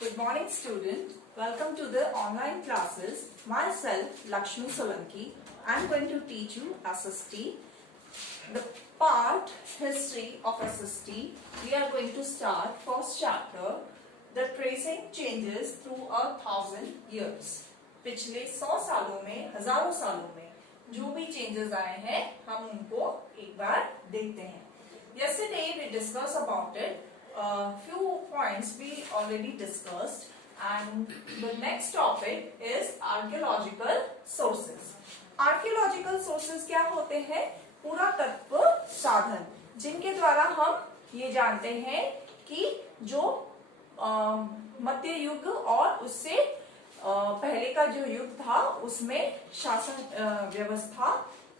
Good morning, student. Welcome to the online classes. Myself, Lakshmi Solanki. I am going to teach you SST. The part History of SST. We are going to start first chapter. The tracing changes through 1,000 years. पिछले 100 सालों में, हजारों सालों में जो भी changes आए हैं, हम उनको एक बार देखते हैं. Yesterday we discussed about it. Few points we already discussed, and the next topic is archaeological sources. Archaeological sources क्या होते हैं? पुरातत्व साधन, जिनके द्वारा हम ये जानते हैं कि जो मध्य युग और उससे पहले का जो युग था उसमें शासन व्यवस्था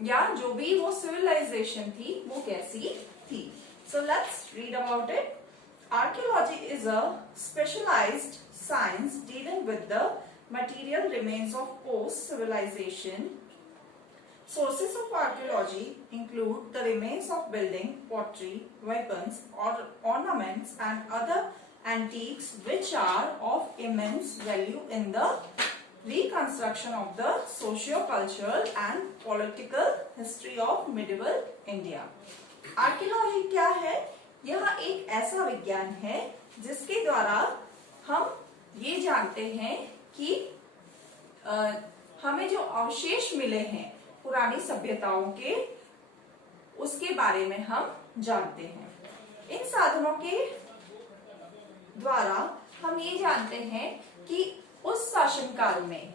या जो भी वो सिविलाइजेशन थी वो कैसी थी. So let's read about it. Archaeology is a specialized science dealing with the material remains of post-civilization. Sources of archaeology include the remains of building, pottery, weapons, or ornaments and other antiques which are of immense value in the reconstruction of the socio-cultural and political history of medieval India. Archaeology क्या है? यह एक ऐसा विज्ञान है जिसके द्वारा हम ये जानते हैं कि हमें जो अवशेष मिले हैं पुरानी सभ्यताओं के, उसके बारे में हम जानते हैं. इन साधनों के द्वारा हम ये जानते हैं कि उस शासनकाल में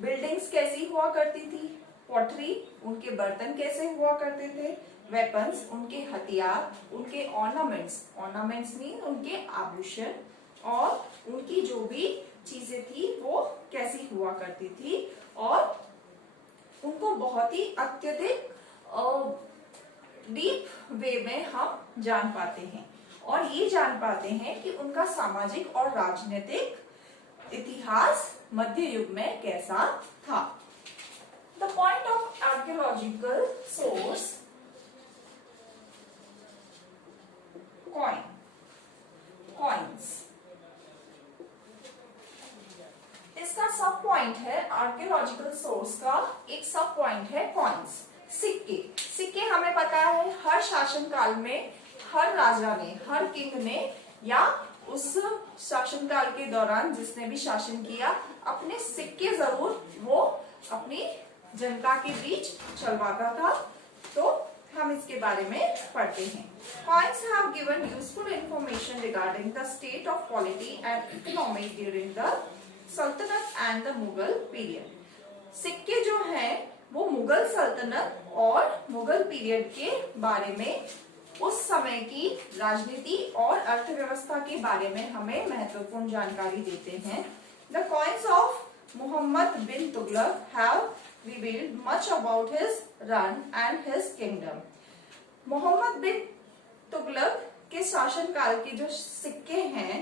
बिल्डिंग्स कैसी हुआ करती थी, पॉटरी उनके बर्तन कैसे हुआ करते थे, वेपन्स उनके हथियार, उनके ऑर्नामेंट्स मीन उनके आभूषण, और उनकी जो भी चीजें थी वो कैसी हुआ करती थी, और उनको बहुत ही अत्यधिक डीप वे में हम जान पाते हैं और ये जान पाते हैं कि उनका सामाजिक और राजनीतिक इतिहास मध्य युग में कैसा था. The point of archaeological source. Coins इसका सब पॉइंट है. आर्कियोलॉजिकल सोर्स का एक सब पॉइंट है कॉइन्स, सिक्के हमें पता है हर शासन काल में हर राजा ने, हर किंग ने या उस शासन काल के दौरान जिसने भी शासन किया अपने सिक्के जरूर वो अपनी जनता के बीच चलवाता था. तो हम इसके बारे में पढ़ते हैं. Coins have given useful information regarding the state of polity and economy during the Sultanate and the Mughal period. सिक्के जो हैं वो मुगल सल्तनत और मुगल पीरियड के बारे में, उस समय की राजनीति और अर्थव्यवस्था के बारे में हमें महत्वपूर्ण जानकारी देते हैं. The coins of Muhammad bin Tughlaq have revealed much about his run and his kingdom. Mohammad बिन तुगलक के शासन काल के जो सिक्के हैं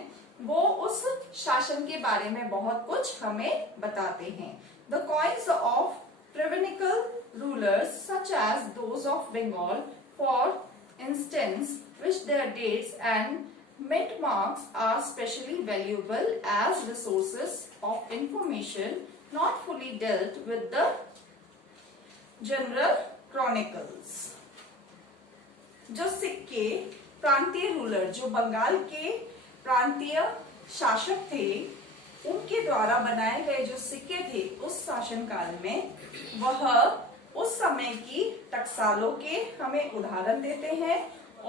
वो उस शासन के बारे में बहुत कुछ हमें बताते हैं. The coins of tyrannical rulers such as those of Bengal, for instance, which their dates and mint marks are specially valuable as resources of information not fully dealt with the general chronicles. जो सिक्के प्रांतीय ruler, जो बंगाल के प्रांतीय शासक थे, उनके द्वारा बनाए गए जो सिक्के थे उस शासन काल में, वह उस समय की टकसालों के हमें उदाहरण देते हैं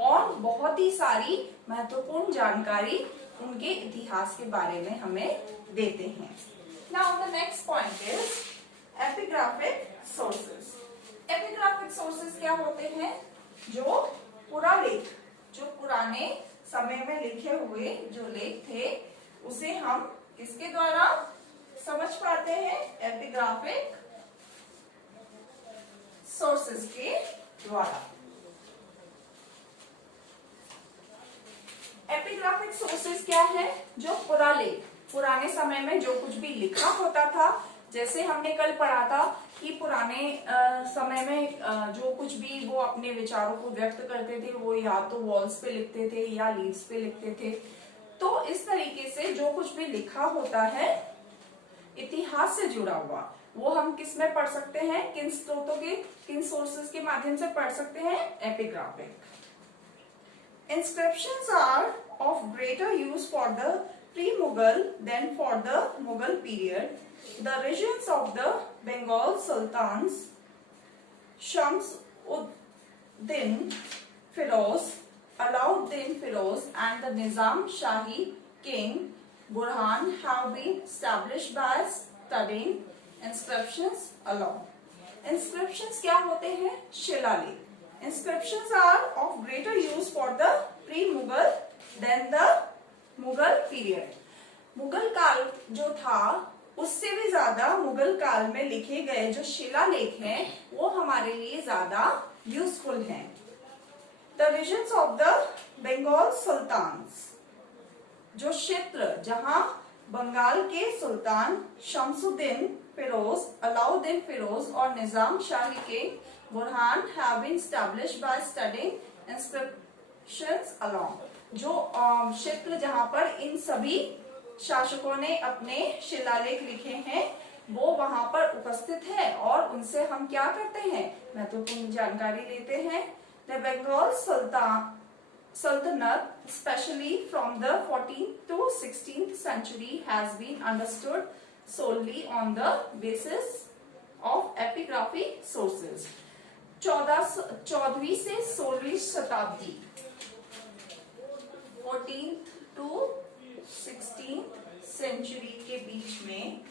और बहुत ही सारी महत्वपूर्ण जानकारी उनके इतिहास के बारे में हमें देते हैं. Now the next point is epigraphic sources. Epigraphic sources क्या होते हैं? जो पुरालेख, जो पुराने समय में लिखे हुए जो लेख थे उसे हम किसके द्वारा समझ पाते हैं? एपिग्राफिक सोर्सेस के द्वारा. एपिग्राफिक सोर्सेस क्या है? जो पुरालेख, पुराने समय में जो कुछ भी लिखा होता था, जैसे हमने कल पढ़ा था कि पुराने समय में जो कुछ भी वो अपने विचारों को व्यक्त करते थे वो या तो वॉल्स पे लिखते थे या लीव्स पे लिखते थे. तो इस तरीके से जो कुछ भी लिखा होता है इतिहास से जुड़ा हुआ, वो हम किस में पढ़ सकते हैं, किन स्रोतों के, किन सोर्सेस के माध्यम से पढ़ सकते हैं, epigraphic. Inscriptions are of greater use for the pre-Mughal than for the Mughal period. The regions of the Bengal Sultans Shams-ud-Din Firoz, Alauddin Firoz and the Nizam Shahi king Burhan have been established by studying inscriptions alone. Inscriptions क्या होते हैं? शिलालेख। Inscriptions are of greater use for the pre-Mughal than the Mughal period. Mughal काल जो था उससे भी ज्यादा मुगल काल में लिखे गए जो शिलालेख हैं वो हमारे लिए ज्यादा यूजफुल हैं। The regions of the Bengal Sultans, जो क्षेत्र जहां बंगाल के सुल्तान शमसुद्दीन फिरोज, अलाउद्दीन फिरोज और Nizam Shahi king Burhan have been established by studying inscriptions along, जो क्षेत्र जहां पर इन सभी शासकों ने अपने शिलालेख लिखे हैं वो वहां पर उपस्थित है और उनसे हम क्या करते हैं, महत्वपूर्ण जानकारी लेते हैं। The Bengal Sultanate, especially from the 14th to 16th century, has been understood solely on the basis of epigraphic sources. 14वीं से 16वीं शताब्दी, 14th to 16th सेंचुरी के बीच में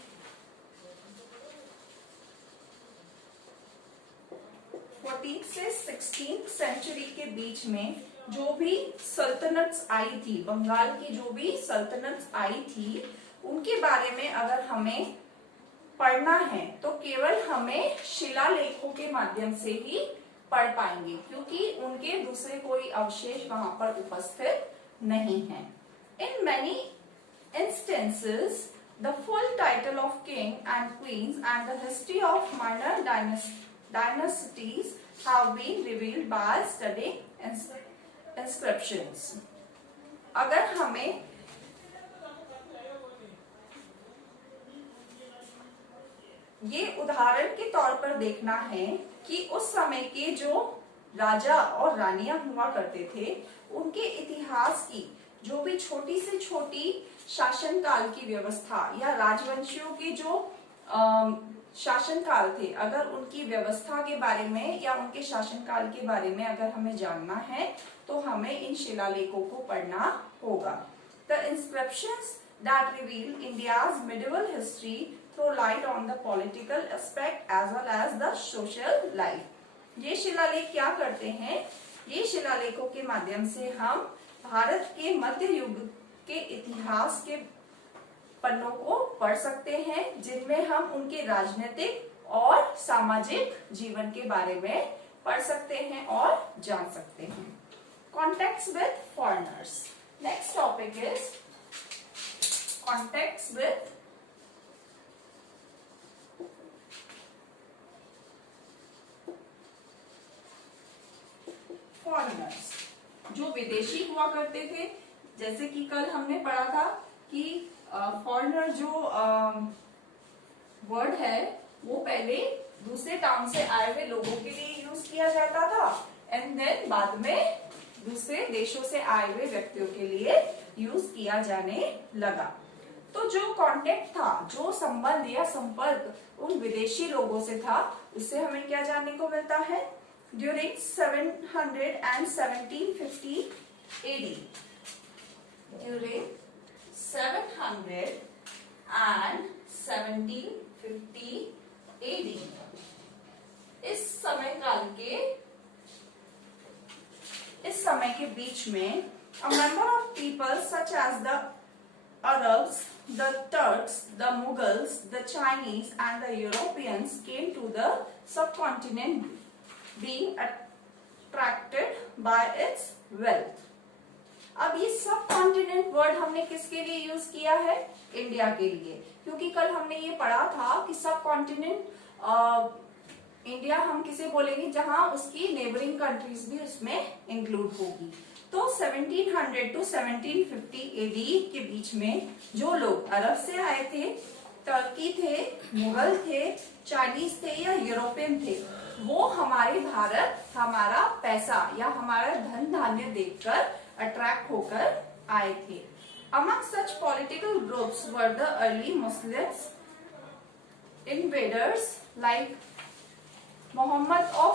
14th से 16th सेंचुरी के बीच में जो भी सल्तनत्स आई थी, बंगाल की जो भी सल्तनत्स आई थी, उनके बारे में अगर हमें पढ़ना है तो केवल हमें शिलालेखों के माध्यम से ही पढ़ पाएंगे, क्योंकि उनके दूसरे कोई अवशेष वहां पर उपस्थित नहीं है। In many instances, the full title of king and queens and the history of minor dynasties have been revealed by studying inscriptions. अगर हमें ये उदाहरण के तौर पर देखना है कि उस समय के जो राजा और रानियां हुआ करते थे उनके इतिहास की जो भी छोटी से छोटी शासनकाल की व्यवस्था या राजवंशियों के जो शासनकाल थे, अगर उनकी व्यवस्था के बारे में या उनके शासनकाल के बारे में अगर हमें जानना है तो हमें इन शिलालेखों को पढ़ना होगा। The inscriptions that reveal India's medieval history throw light on the political aspect as well as the social life. ये शिलालेख क्या करते हैं? ये शिलालेखों के माध्यम से हम भारत के मध्य युग के इतिहास के पन्नों को पढ़ सकते हैं, जिनमें हम उनके राजनीतिक और सामाजिक जीवन के बारे में पढ़ सकते हैं और जान सकते हैं। Contacts with foreigners. Next topic is contacts with foreigners. जो विदेशी हुआ करते थे, जैसे कि कल हमने पढ़ा था कि फॉरेनर जो वर्ड है वो पहले दूसरे टाउन से आए हुए लोगों के लिए यूज किया जाता था एंड देन बाद में दूसरे देशों से आए हुए व्यक्तियों के लिए यूज किया जाने लगा। तो जो कांटेक्ट था, जो संबंध या संपर्क उन विदेशी लोगों से था, उससे हमें क्या जानने को मिलता है? During 700 and 1750 AD, during 700 and 1750 AD, इस समय के बीच में a number of people such as the Arabs, the Turks, the Mughals, the Chinese and the Europeans came to the subcontinent, being attracted by its wealth. अब ये सब continent word हमने किसके लिए यूज किया है? इंडिया के लिए, क्योंकि कल हमने ये पढ़ा था कि सब कॉन्टिनेंट इंडिया हम किसे बोलेंगे? जहां उसकी नेबरिंग कंट्रीज भी उसमें इंक्लूड होगी। तो 1700 टू 1750 एडी के बीच में जो लोग अरब से आए थे, टर्की थे, मुगल थे, चाइनीज थे या यूरोपियन थे, वो हमारे भारत हमारा पैसा या हमारा धन धान्य देखकर अट्रैक्ट होकर आए थे। Among such political groups were the early Muslims invaders like Muhammad of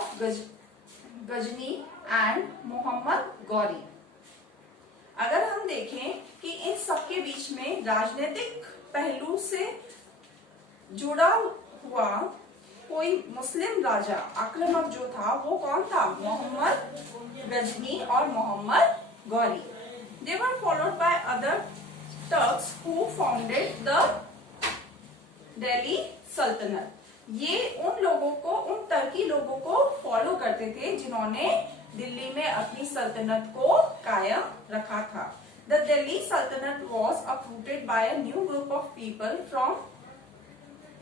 Ghazni and Muhammad Ghori। अगर हम देखें कि इन सबके बीच में राजनीतिक पहलू से जुड़ा हुआ कोई मुस्लिम राजा आक्रामक जो था वो कौन था? मोहम्मद गजनी और Mohammad Ghori. They were followed by other Turks who founded the Delhi Sultanate। ये उन लोगों को, उन टर्की लोगों को फॉलो करते थे जिन्होंने दिल्ली में अपनी सल्तनत को कायम रखा था। The Delhi Sultanate was uprooted by a new group of people from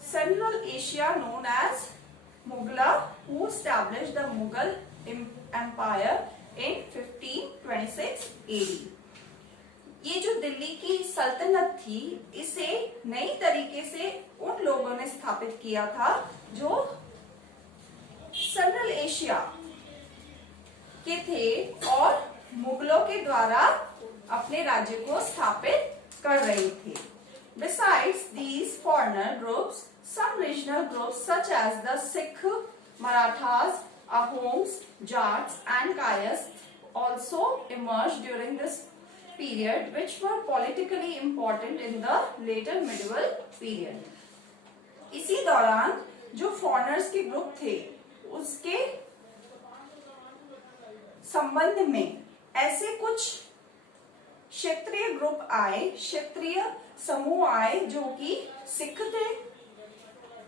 Central Asia known as Mughal, who established the Mughal Empire in 1526 AD। ये जो दिल्ली की सल्तनत थी, इसे नई तरीके से उन लोगों ने स्थापित किया था जो सेंट्रल एशिया के थे और मुगलों के द्वारा अपने राज्य को स्थापित कर रहे थे। Besides these foreigner groups, some regional groups such as the Sikh, Marathas, Ahoms, Jats and Kayasts also emerged during this period, which were politically important in the later medieval period। इसी दौरान जो फॉरेनर्स के group थे उसके संबंध में ऐसे कुछ क्षेत्रीय ग्रुप आए, क्षेत्रीय समूह आए जो कि सिख थे,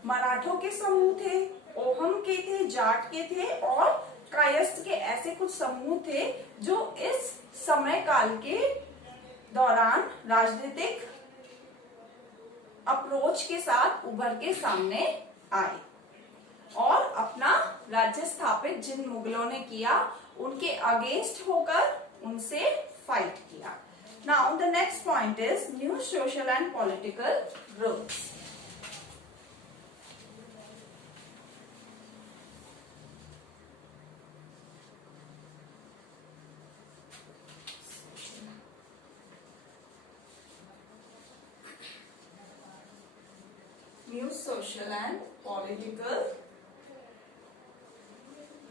मराठों के समूह थे, ओहम के थे, जाट के थे और कायस्थ के। ऐसे कुछ समूह थे जो इस समय काल के दौरान राजनीतिक अप्रोच के साथ उभर के सामने आए और अपना राज्य स्थापित जिन मुगलों ने किया उनके अगेंस्ट होकर उनसे फाइट किया। Now the next point is new social and political groups. New social and political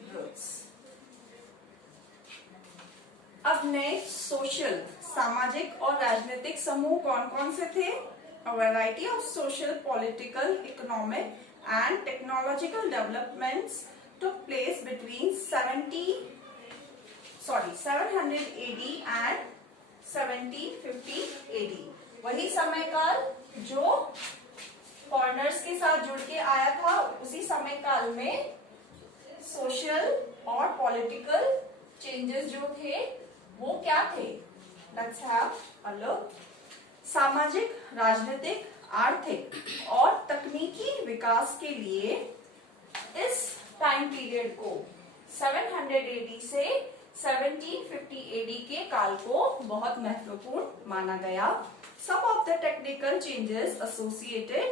groups। अब नए सोशल, सामाजिक और राजनीतिक समूह कौन कौन से थे? A variety of social, political, economic and technological developments took place between 700 AD and 1750 AD। वही समय काल जो फॉरेनर्स के साथ जुड़ के आया था, उसी समय काल में सोशल और पॉलिटिकल चेंजेस जो थे वो क्या थे? Let's have a look. सामाजिक, राजनीतिक, आर्थिक और तकनीकी विकास के लिए इस टाइम पीरियड को 700 AD से 1750 AD के काल को बहुत महत्वपूर्ण माना गया। Some of the technical changes associated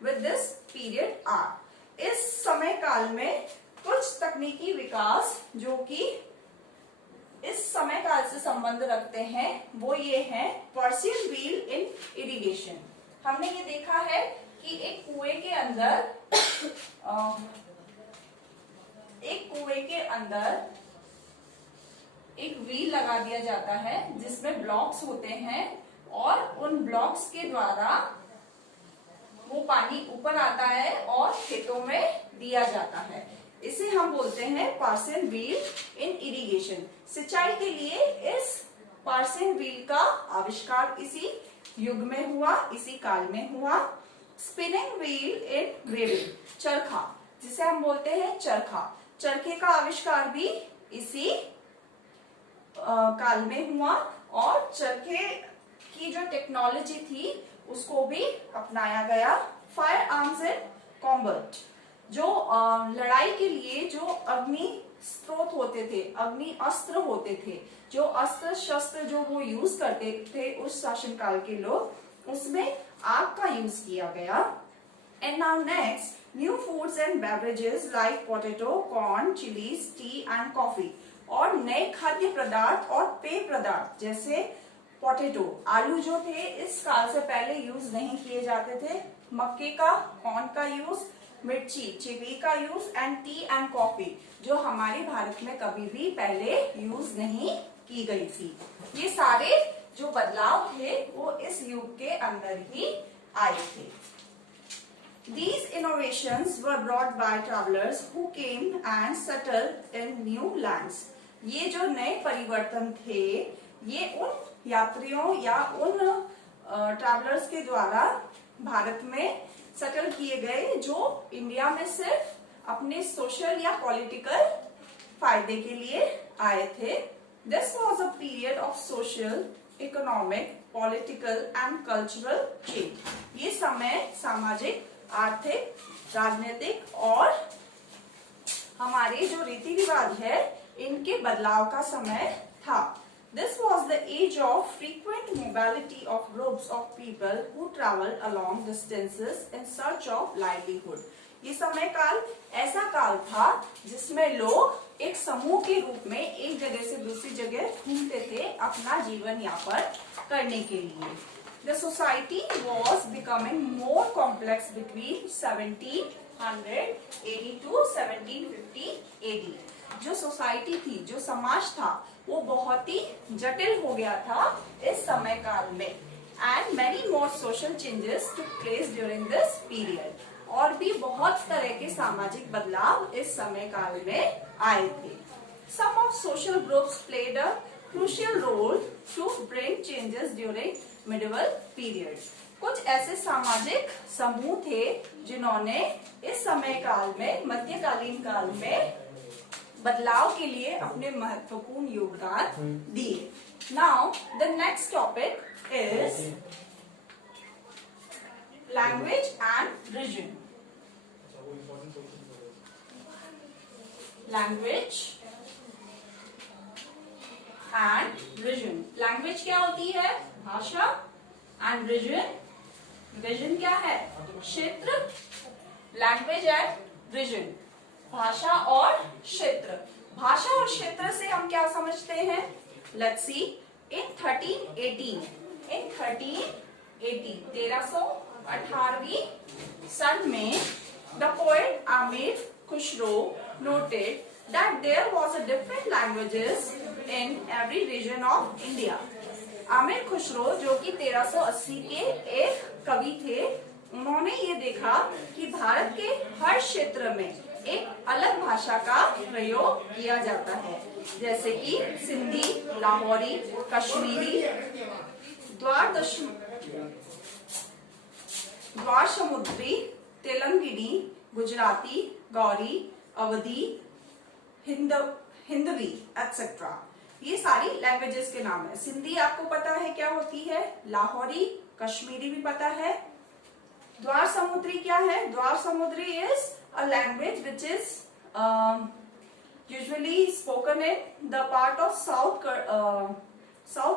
with this period are। इस समय काल में कुछ तकनीकी विकास जो कि इस समय काल से संबंध रखते हैं वो ये हैं। Persian wheel in irrigation. हमने ये देखा है कि एक कुएं के अंदर एक व्हील लगा दिया जाता है जिसमें ब्लॉक्स होते हैं और उन ब्लॉक्स के द्वारा वो पानी ऊपर आता है और खेतों में दिया जाता है। इसे हम बोलते हैं पर्सियन व्हील इन इरिगेशन। सिंचाई के लिए इस पर्सियन व्हील का आविष्कार इसी युग में हुआ, इसी काल में हुआ। स्पिनिंग व्हील इन वेविंग, चरखा जिसे हम बोलते हैं चरखा, चरखे का आविष्कार भी इसी काल में हुआ और चरखे की जो टेक्नोलॉजी थी उसको भी अपनाया गया। फायर आर्म्स एंड कॉम्बैट, जो लड़ाई के लिए जो अग्नि स्रोत होते थे, अग्नि अस्त्र होते थे, जो अस्त्र शस्त्र जो वो यूज करते थे उस शासनकाल के लोग, उसमें आग का यूज किया गया। And now next, new foods and beverages like potato, corn, chillies, T and coffee. और नए खाद्य पदार्थ और पेय पदार्थ जैसे पोटैटो, आलू जो थे इस काल से पहले यूज नहीं किए जाते थे, मक्के का, कॉर्न का यूज, मिर्ची, चिली का use and T and coffee जो हमारे भारत में कभी भी पहले यूज नहीं की गई थी। ये सारे जो बदलाव थे वो इस युग के अंदर ही आए थे। These innovations were brought by travelers who came and settled in new lands. ये जो नए परिवर्तन थे ये उन यात्रियों या उन ट्रैवलर्स के द्वारा भारत में सेटल किए गए जो इंडिया में सिर्फ अपने सोशल या पॉलिटिकल फायदे के लिए आए थे। This was a period of social, economic, political and cultural change. ये समय सामाजिक, आर्थिक, राजनीतिक और हमारे जो रीति रिवाज है इनके बदलाव का समय था। This was the age of frequent mobility of groups of people who traveled long distances in search of livelihood. ये समय काल ऐसा काल था जिसमें लोग एक समूह के रूप में एक जगह से दूसरी जगह घूमते थे अपना जीवन यापन करने के लिए। The society was becoming more complex between 1700 AD to 1750 AD. जो सोसाइटी थी, जो समाज था, वो बहुत ही जटिल हो गया था इस समय काल में। And many more social changes took place during this period. और भी बहुत तरह के सामाजिक बदलाव इस समय काल में आए थे। Some of social groups played a crucial role to bring changes during medieval period. कुछ ऐसे सामाजिक समूह थे जिन्होंने इस समय काल में, मध्यकालीन काल में बदलाव के लिए अपने महत्वपूर्ण योगदान दिए। Now the next topic is language and region. Language and region. Language क्या होती है? भाषा। एंड रीजन, रीजन क्या है? क्षेत्र। लैंग्वेज एंड रीजन, भाषा और क्षेत्र। भाषा और क्षेत्र से हम क्या समझते हैं? Let's see. इन 1318 1318 सन में the poet Aamir Khusro noted that there was a different languages in every region of India. Aamir Khusro जो कि 1380 के एक कवि थे, उन्होंने ये देखा कि भारत के हर क्षेत्र में एक अलग भाषा का प्रयोग किया जाता है, जैसे कि सिंधी, लाहौरी, कश्मीरी, द्वार समुद्री, तेलंगानी, गुजराती, गौरी, अवधी, हिंदवी एक्सेट्रा। ये सारी लैंग्वेजेस के नाम है। सिंधी आपको पता है क्या होती है? लाहौरी, कश्मीरी भी पता है। द्वार समुद्री क्या है? द्वार समुद्री is a language which is usually spoken in the part of South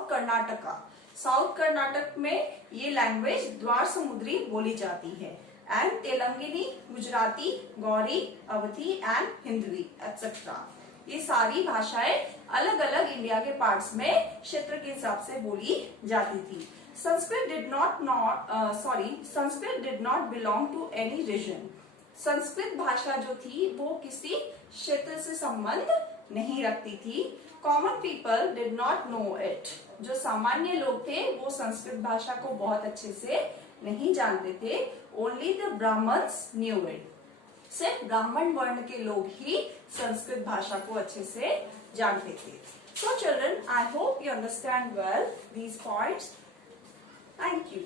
Karnataka. South Karnataka में ये लैंग्वेज द्वार समुद्री बोली जाती है। And Telangani, Gujarati, Gauri, Awadhi and Hindavi etcetera. ये सारी भाषाएं अलग अलग इंडिया के पार्ट्स में क्षेत्र के हिसाब से बोली जाती थी। Sanskrit did not belong to any region. Sanskrit भाषा जो थी वो किसी क्षेत्र से संबंध नहीं रखती थी। Common people did not know it. जो सामान्य लोग थे वो संस्कृत भाषा को बहुत अच्छे से नहीं जानते थे। Only the Brahmins knew it. सिर्फ ब्राह्मण वर्ण के लोग ही संस्कृत भाषा को अच्छे से जानते थे। So children, I hope you understand well these points. Thank you.